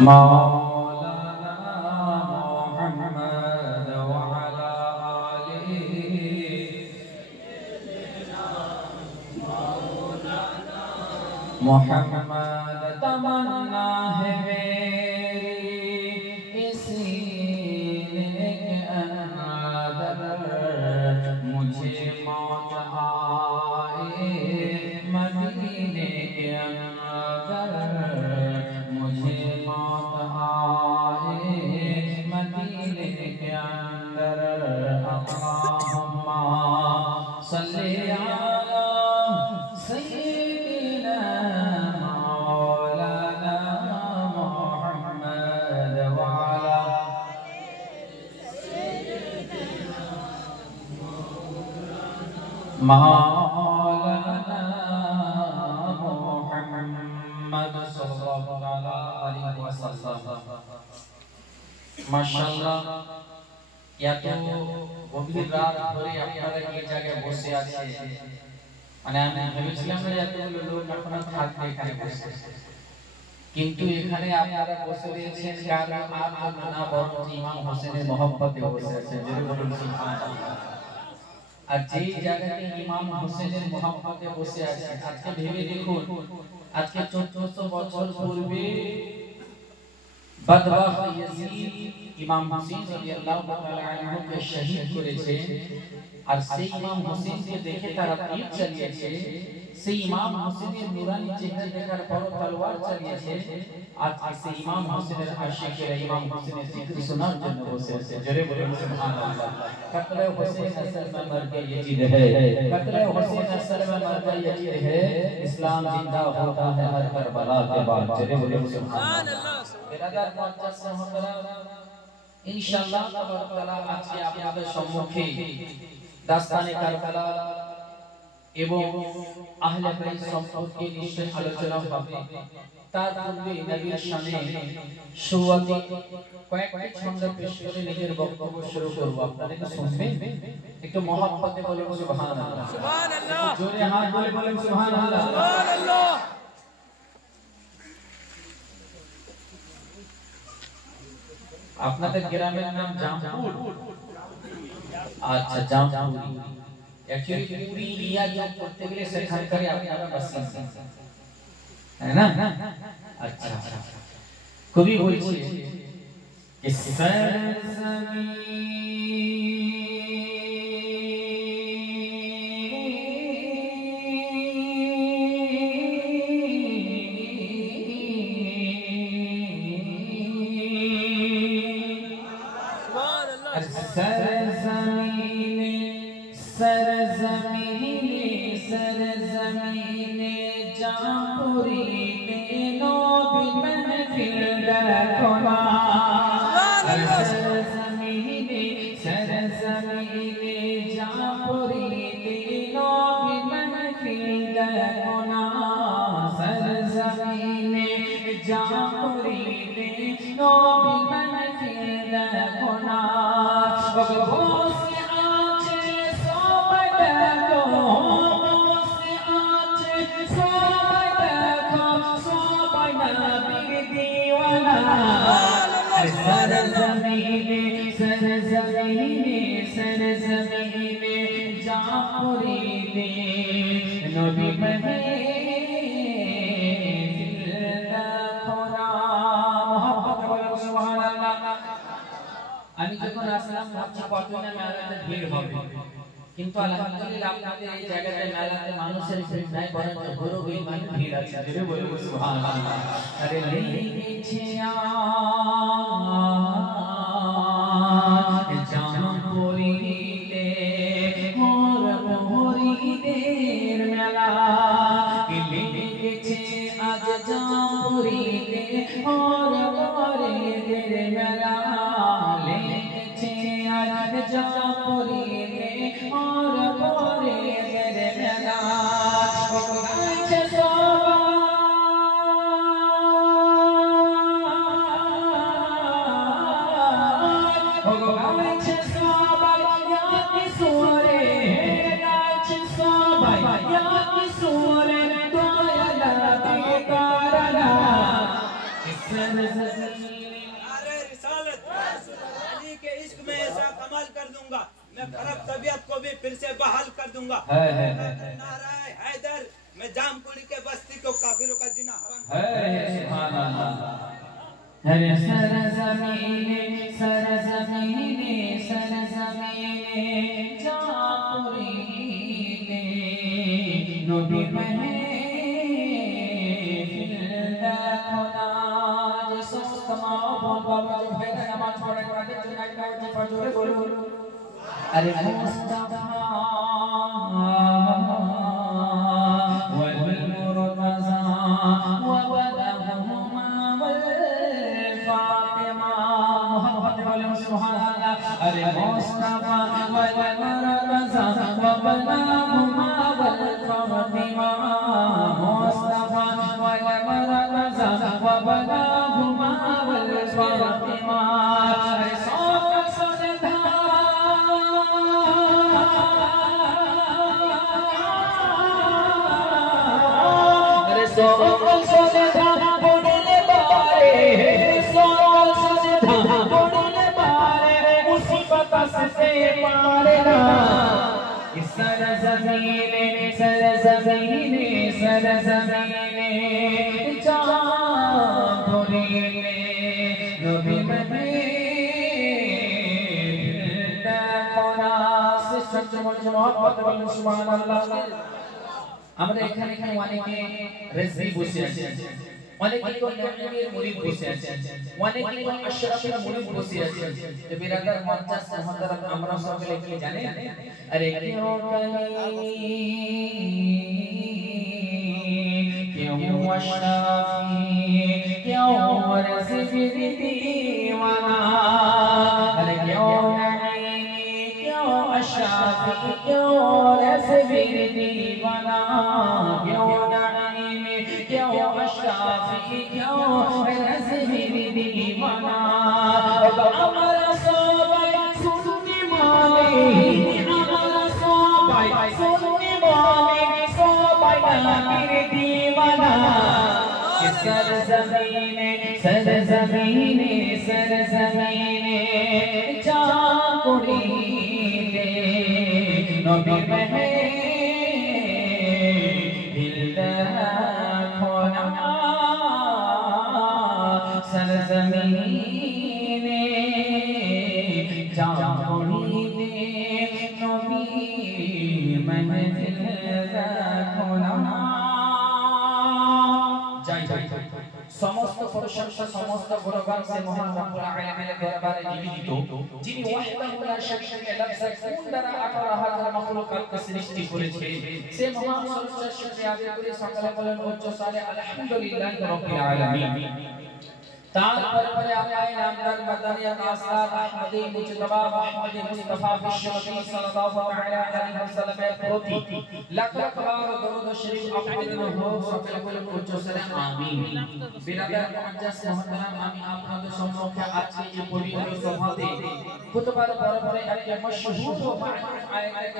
मौलाना मोहम्मद व अला आलिहि मोहम्मद तमन्ना है मेरी इसी के अंदर मुझे मौत आए मदीने के अंदर मुझे मौत आए मदीने के अंदर अल्लाहुम्मा सल्ली अला सय्यिदिना मौलाना मोहम्मद व अला मौलाना मोहम्मद सल्लल्लाहु अलैहि वसल्लम। माशाআল্লাহ, এত গভীর রাত ধরে আপনারা এই জায়গায় বসে আছেন, মানে আমি ভেবেছিলাম যে এতগুলো লোক আপনারা থাকবে এখানে বসে, কিন্তু এখানে আপনারা বসে রয়েছেন কারণ আপনারা না বরং ইমাম হোসেনের মহব্বতে বসে আছেন। জোরে বলুন সুবহানাল্লাহ। আর যেই জায়গাতে ইমাম হোসেনের মহব্বতে বসে আছে, আজকে ভেবে দেখুন, আজকে 1400 বছর পূর্বে বদবখত ইয়াজিদ ইমাম হোসেন রাদিয়াল্লাহু তাআলা আনহুকে শহীদ করেছে, আর সেই ইমাম হোসেনকে দেখে তারা তীর চালিয়েছে, সেই ইমাম হোসেনের নুরানি চেহারা দেখার পর তলোয়ার চালিয়েছে। আজকে সেই ইমাম হোসেনের আশিকেরা ইমাম হোসেনের জিকির শোনার জন্য বসে আছে। জোরে বলুন সুবহানাল্লাহ। কতলে হোসেন আসর में मर के यजीद है, कतले हुसैन असर में मर के यजीद है, इस्लाम जिंदा होता है हर करबला के बाद। जरे बोले सुभान अल्लाह। बिरादर मुअज्जज मोहतरम, इंशाअल्लाह तबारक ताला আজকে আপনাদের সম্মুখে দাস্তানে কারবালা এবং আহলে বাইত সম্পর্কে নিশ্চয় আলোচনা হবে। তার পূর্বে নবীর শানে সুওয়াতি কয়েকটি ছন্দ পেশ করে নিজের বক্তব্য শুরু করব। আপনারা কি শুনবেন? একটু মহব্বতে বলুন সুবহানাল্লাহ। সুবহানাল্লাহ। জোরে হাত বলে বলেন সুবহানাল্লাহ। সুবহানাল্লাহ। আপনাদের গ্রামের নাম জামপুর? আচ্ছা, জামপুরি। एक्चुअली पूरी लिया जो करते गए सेखान करे আপনারা বাসিন্দা, है ना? अच्छा, कवि বলছে कि सरज़मीने जापुरी में नबी महफिल रखना, सरज़मीने जापुरी में नबी महफिल रखना, सरज़मीने जापुरी में नबी महफिल रखना। सरज़मीने जापुरी में नबी महफिल रखना। मोहब्बत बोलो सुबहानाल्लाह। আমি যখন আসলাম ভাবছি কত না মেলাতে ভিড় হবে, কিন্তু আলহামদুলিল্লাহ আপনাদের এই জায়গাতে মেলাতে মানুষের ভিড় নাই, বরং বড় ভিড় আছে। জোরে বলুন সুবহানাল্লাহ। আরে লেগেছে জামপুরিতে মোর মোহরিদের মেলা, লেগেছে আজ জামপুরিতে মোর মোহরিদের মেলা, লেগেছে আজ জামপুরিতে মোর মোহরিদের মেলা। अरे रिसालत अली के इश्क में ऐसा कमाल कर दूंगा, मैं खराब तबीयत को भी फिर से बहाल कर दूंगा। नाराए हैदर, मैं जामपुरी के बस्ती को काफिरों का जीना हराम सुभान अल्लाह। हरे सरजमीने सरजमीने सरजमीने जामपुरी ने नबी महफिल खुदा जिस तमाम बाबा जो है नमाज पढ़ने के बाद जुनाइद का फजर बोलो अरे मुस्तफा वल मुर्तज़ा व बदहुमा वल फातिमा मोहब्बत वाले सुभान अल्लाह। अरे मुस्तफा वल मुर्तज़ा व बदहुमा वल फातिमा मुस्तफा वल मुर्तज़ा व बदहुमा वल फातिमा। अरे सरज़मीने सरज़मीने सरज़मीने जामपुरी ने नबी महफिल खुदा से सच्चे मोहब्बत वाले सुभान अल्लाह। আমরা এখানে অনেকে রেজভি বসে আছেন, অনেকে তো নবীর murid বসে আছেন, অনেকে তো আশরাফের murid বসে আছেন। তো বিরাদার মুআজ্জাজ মুহতারাম আমরা সকলে কি জানেন? আরে কেউ কেউ আশরাফি কেউ রেজভি দিওয়ানা আরে কেউ अशराफी क्यों रज़वी दीवाना क्यों नईम क्यों अशराफी क्यों रज़वी दीवाना। हमारा सोबाई सुन्नी माने हमारा सोबाई सुन्नी माने सोबाई नबीर दीवाना। सरज़मीने सरज़मीने सरज़मीने जामपुरी नबी महफिल खुदा सरज़मीने जामपुरी नबी महफिल खुदा। समस्त प्रशंसा समस्त गुणगान से मोहन रब्बुल आलमीन दरबारे निवेदित যিনি ওয়াহদাহু লা শারীকা লাহু কোন দ্বারা 18000 মাখলুকাতকে সৃষ্টি করেছে সে মহান সর্বশ্রেষ্ঠ শুকরিয়া আদায় করে সকলে বলেন উচ্চ সালে আলহামদুলিল্লাহি রাব্বিল আলামিন। তারপরে আল্লাহ নামদার মাদানিয়াত আসলাম আহমদি মুজতবা মুহাম্মদি মুস্তাফা বিশ্বনবী সাল্লাল্লাহু আলাইহি ওয়াসাল্লামের প্রতি লাখ লাখ বার দরুদ শরীফ আপনাদের হোক সকলে বলেন উচ্চ সালাম আমিন। বিরাদার মুআজ্জাজ মুহতারাম আমি আপনাদের সম্মুখে আজকে এই পবিত্র সভাতে খুতবার পরে একটা মশহুর ও মা'রুফ আয়াত